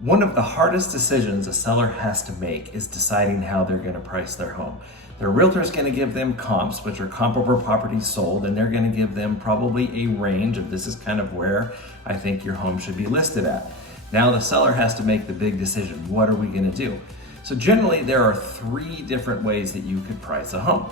One of the hardest decisions a seller has to make is deciding how they're going to price their home. Their realtor is going to give them comps, which are comparable properties sold, and they're going to give them probably a range of this is kind of where I think your home should be listed at. Now the seller has to make the big decision. What are we going to do? So generally there are three different ways that you could price a home.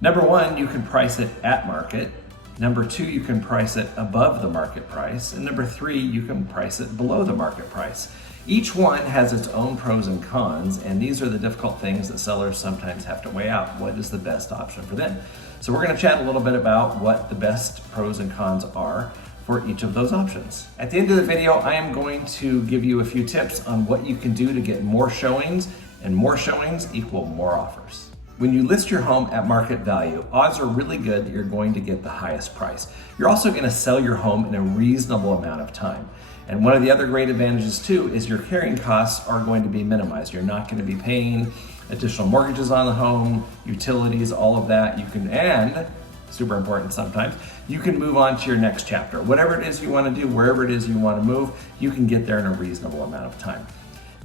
Number one, you can price it at market. Number two, you can price it above the market price. And number three, you can price it below the market price. Each one has its own pros and cons, and these are the difficult things that sellers sometimes have to weigh out. What is the best option for them? So we're going to chat a little bit about what the best pros and cons are for each of those options. At the end of the video, I am going to give you a few tips on what you can do to get more showings, and more showings equal more offers. When you list your home at market value, odds are really good that you're going to get the highest price. You're also going to sell your home in a reasonable amount of time. And one of the other great advantages too is your carrying costs are going to be minimized. You're not going to be paying additional mortgages on the home, utilities, all of that. You can, and super important sometimes, you can move on to your next chapter. Whatever it is you want to do, wherever it is you want to move, you can get there in a reasonable amount of time.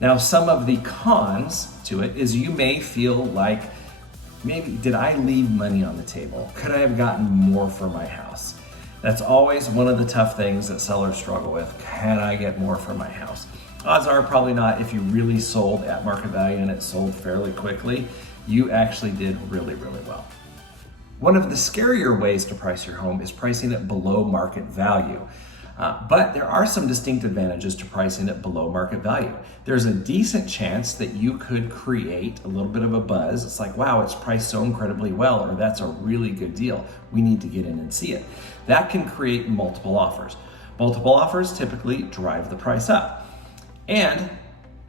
Now, some of the cons to it is you may feel like, maybe, did I leave money on the table? Could I have gotten more for my house? That's always one of the tough things that sellers struggle with. Can I get more for my house? Odds are probably not. If you really sold at market value and it sold fairly quickly, you actually did really, really well. One of the scarier ways to price your home is pricing it below market value. But there are some distinct advantages to pricing it below market value. There's a decent chance that you could create a little bit of a buzz. It's like, wow, it's priced so incredibly well, or that's a really good deal. We need to get in and see it. That can create multiple offers. Multiple offers typically drive the price up. And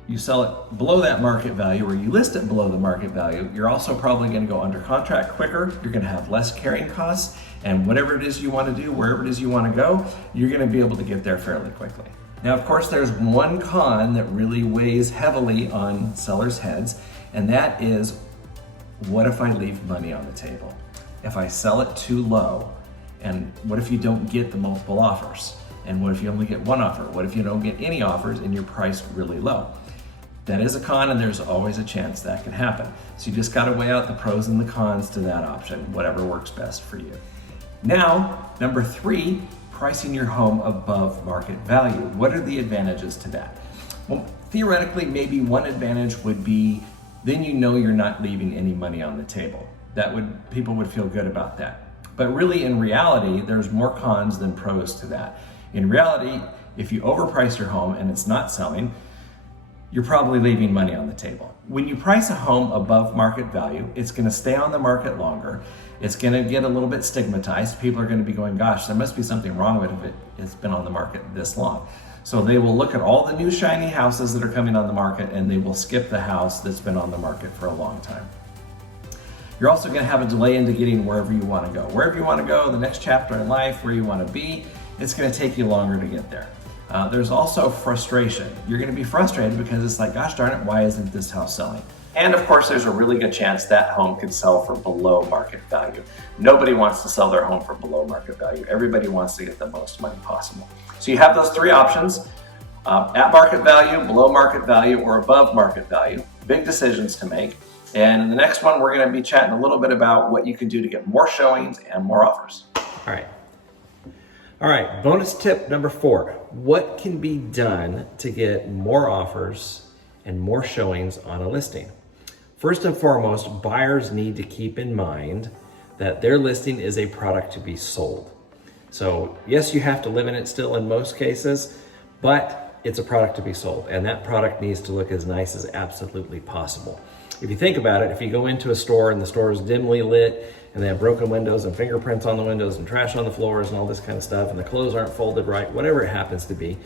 you sell it below that market value, or you list it below the market value, you're also probably going to go under contract quicker. You're going to have less carrying costs, and whatever it is you want to do, wherever it is you want to go, you're going to be able to get there fairly quickly. Now, of course, there's one con that really weighs heavily on sellers' heads, and that is, what if I leave money on the table? If I sell it too low, and what if you don't get the multiple offers? And what if you only get one offer? What if you don't get any offers and you're priced really low? That is a con, and there's always a chance that can happen. So you just got to weigh out the pros and the cons to that option, whatever works best for you. Now, number three, pricing your home above market value. What are the advantages to that? Well, theoretically, maybe one advantage would be then you know you're not leaving any money on the table. People would feel good about that. But really, in reality, there's more cons than pros to that. In reality, if you overprice your home and it's not selling, you're probably leaving money on the table. When you price a home above market value, it's going to stay on the market longer. It's going to get a little bit stigmatized. People are going to be going, gosh, there must be something wrong with it if it's been on the market this long. So they will look at all the new shiny houses that are coming on the market, and they will skip the house that's been on the market for a long time. You're also going to have a delay into getting wherever you want to go. Wherever you want to go, the next chapter in life, where you want to be, it's going to take you longer to get there. There's also frustration. You're going to be frustrated because it's like, gosh darn it, why isn't this house selling? And of course, there's a really good chance that home could sell for below market value. Nobody wants to sell their home for below market value. Everybody wants to get the most money possible. So you have those three options, at market value, below market value, or above market value. Big decisions to make. And in the next one, we're going to be chatting a little bit about what you can do to get more showings and more offers. All right, bonus tip number 4. What can be done to get more offers and more showings on a listing? First and foremost, buyers need to keep in mind that their listing is a product to be sold. So yes, you have to live in it still in most cases, but it's a product to be sold, and that product needs to look as nice as absolutely possible. If you think about it, if you go into a store and the store is dimly lit and they have broken windows and fingerprints on the windows and trash on the floors and all this kind of stuff, and the clothes aren't folded right, whatever it happens to be,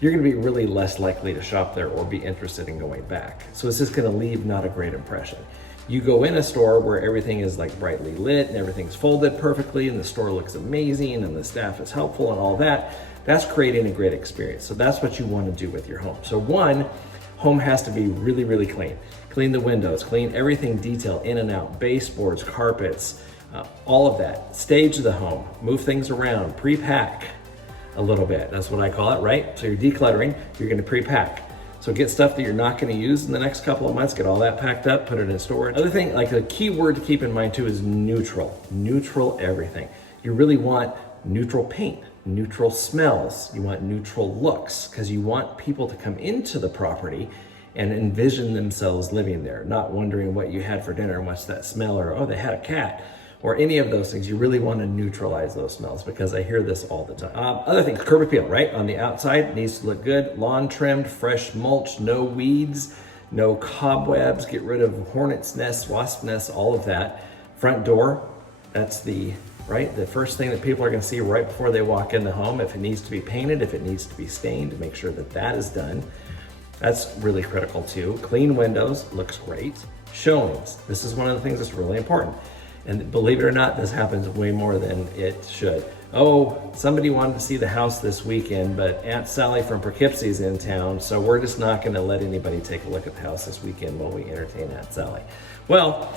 you're going to be really less likely to shop there or be interested in going back. So it's just going to leave not a great impression. You go in a store where everything is like brightly lit and everything's folded perfectly and the store looks amazing and the staff is helpful and all that, that's creating a great experience. So that's what you want to do with your home. So one, home has to be really, really clean. Clean the windows, clean everything detailed in and out, baseboards, carpets, all of that. Stage the home, move things around, pre-pack a little bit. That's what I call it, right? So you're decluttering, you're gonna pre-pack. So get stuff that you're not going to use in the next couple of months, get all that packed up, put it in storage. Other thing, like a key word to keep in mind too is neutral. Neutral everything. You really want neutral paint, neutral smells. You want neutral looks, because you want people to come into the property and envision themselves living there, not wondering what you had for dinner and what's that smell, or oh, they had a cat, or any of those things. You really want to neutralize those smells, because I hear this all the time. Other things, curb appeal, right? On the outside, it needs to look good. Lawn trimmed, fresh mulch, no weeds, no cobwebs, get rid of hornet's nests, wasp nests, all of that. Front door, that's the first thing that people are gonna see right before they walk in the home. If it needs to be painted, if it needs to be stained, make sure that that is done. That's really critical too. Clean windows, looks great. Showings, this is one of the things that's really important. And believe it or not, this happens way more than it should. Oh, somebody wanted to see the house this weekend, but Aunt Sally from Poughkeepsie's in town, so we're just not gonna let anybody take a look at the house this weekend while we entertain Aunt Sally. Well,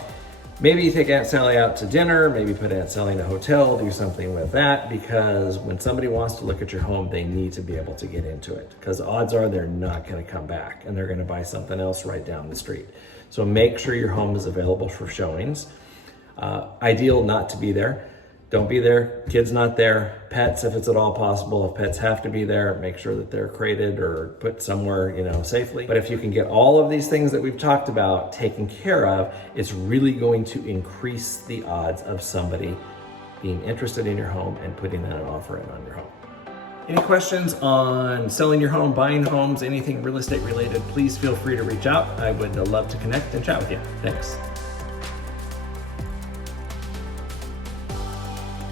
maybe you take Aunt Sally out to dinner, maybe put Aunt Sally in a hotel, do something with that, because when somebody wants to look at your home, they need to be able to get into it, because odds are they're not gonna come back and they're gonna buy something else right down the street. So make sure your home is available for showings. Ideal not to be there. Don't be there. Kids not there. Pets, if it's at all possible. If pets have to be there, make sure that they're crated or put somewhere, safely. But if you can get all of these things that we've talked about taken care of, it's really going to increase the odds of somebody being interested in your home and putting an offer in on your home. Any questions on selling your home, buying homes, anything real estate related, please feel free to reach out. I would love to connect and chat with you. Thanks.